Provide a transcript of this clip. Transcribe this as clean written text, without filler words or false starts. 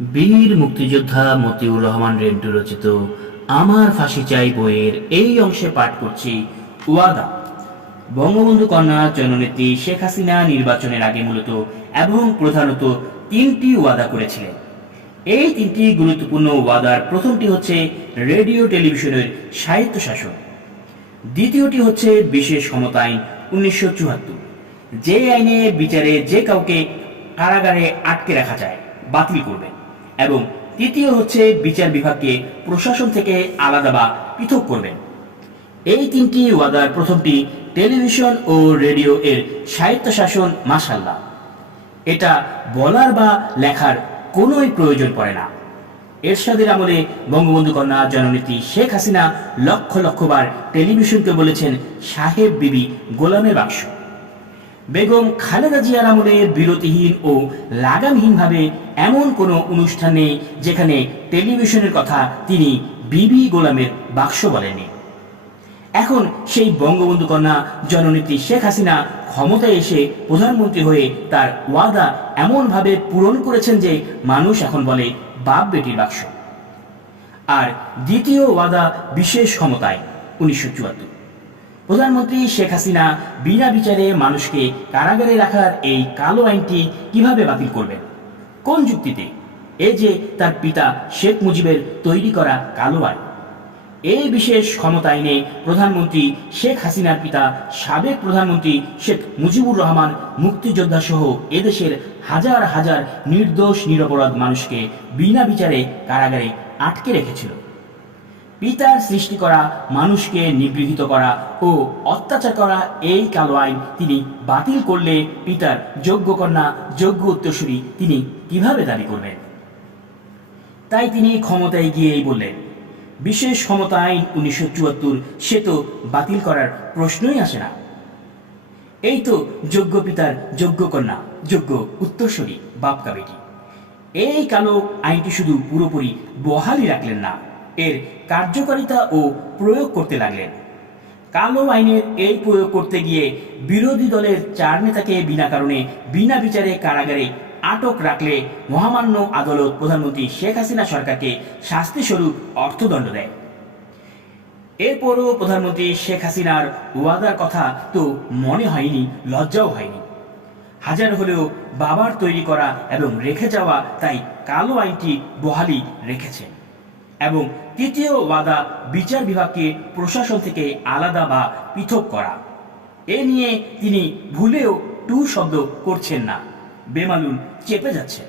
বীর মুক্তিযোদ্ধা মতিউর রহমান রেন্টু রচিত আমার ফাঁসি চাই বইয়ের এই অংশে পাঠ করছি ওয়াদা। বঙ্গবন্ধু কন্যা জননেত্রী শেখ হাসিনা নির্বাচনের আগে মূলত এবং প্রধানত তিনটি ওয়াদা করেছিলেন। এই তিনটি গুরুত্বপূর্ণ ওয়াদার প্রথমটি হচ্ছে রেডিও টেলিভিশনের স্বায়ত্তশাসন, দ্বিতীয়টি হচ্ছে বিশেষ ক্ষমতা আইন 1974, যে আইনে বিচারে যে কাউকে কারাগারে আটকে রাখা যায় বাতিল করবেন, এবং তৃতীয় হচ্ছে বিচার বিভাগকে প্রশাসন থেকে আলাদা বা পৃথক করবেন। এই তিনটি ওয়াদার প্রথমটি টেলিভিশন ও রেডিও এর স্বায়ত্তশাসন, মাশাআল্লাহ, এটা বলার বা লেখার কোনোই প্রয়োজন পড়ে না। এরশাদের আমলে বঙ্গবন্ধু কন্যা জননেত্রী শেখ হাসিনা লক্ষ লক্ষবার টেলিভিশনকে বলেছেন সাহেব বিবি গোলামের বাক্স। বেগম খালেদা জিয়ার আমলে বিরতিহীন ও লাগামহীনভাবে এমন কোনো অনুষ্ঠান নেই যেখানে টেলিভিশনের কথা তিনি বিবি গোলামের বাক্স বলেননি। এখন সেই বঙ্গবন্ধু কন্যা জননেত্রী শেখ হাসিনা ক্ষমতায় এসে প্রধানমন্ত্রী হয়ে তার ওয়াদা এমনভাবে পূরণ করেছেন যে মানুষ এখন বলে বাপ বেটির বাক্স। আর দ্বিতীয় ওয়াদা বিশেষ ক্ষমতায় 1974। প্রধানমন্ত্রী শেখ হাসিনা বিনা বিচারে মানুষকে কারাগারে রাখার এই কালো আইনটি কিভাবে বাতিল করবেন, কোন যুক্তিতে? এই যে তার পিতা শেখ মুজিবের তৈরি করা কালো আইন। এই বিশেষ ক্ষমতা আইনে প্রধানমন্ত্রী শেখ হাসিনার পিতা সাবেক প্রধানমন্ত্রী শেখ মুজিবুর রহমান মুক্তিযোদ্ধা সহ এদেশের হাজার হাজার নির্দোষ নিরপরাধ মানুষকে বিনা বিচারে কারাগারে আটকে রেখেছিল। পিতার সৃষ্টি করা মানুষকে নিগৃহীত করা ও অত্যাচার করা এই কালো আইন তিনি বাতিল করলে পিতার যোগ্য কন্যা, যোগ্য উত্তরসূরি তিনি কিভাবে দাবি করবেন? তাই তিনি ক্ষমতায় গিয়েই বললেন, বিশেষ ক্ষমতা আইন 1974 সে তো বাতিল করার প্রশ্নই আসে না। এই তো যোগ্য পিতার যোগ্য কন্যা, যোগ্য উত্তরসূরি, বাপকা বেটি। এই কালো আইনটি শুধু পুরোপুরি বহালই রাখলেন না, এর কার্যকারিতা ও প্রয়োগ করতে লাগলেন। কালো আইনের এই প্রয়োগ করতে গিয়ে বিরোধী দলের 4 নেতাকে বিনা কারণে বিনা বিচারে কারাগারে আটক রাখলে মহামান্য আদালত প্রধানমন্ত্রী শেখ হাসিনা সরকারকে শাস্তিস্বরূপ অর্থদণ্ড দেয়। এরপরও প্রধানমন্ত্রী শেখ হাসিনার ওয়াদার কথা তো মনে হয়নি, লজ্জাও হয়নি। হাজার হলেও বাবার তৈরি করা এবং রেখে যাওয়া তাই কালো আইনটি বহালি রেখেছেন। এবং তৃতীয় ওয়াদা বিচার বিভাগকে প্রশাসন থেকে আলাদা বা পৃথক করা। এ নিয়ে তিনি ভুলেও টু শব্দ করছেন না, বেমালুম চেপে যাচ্ছেন।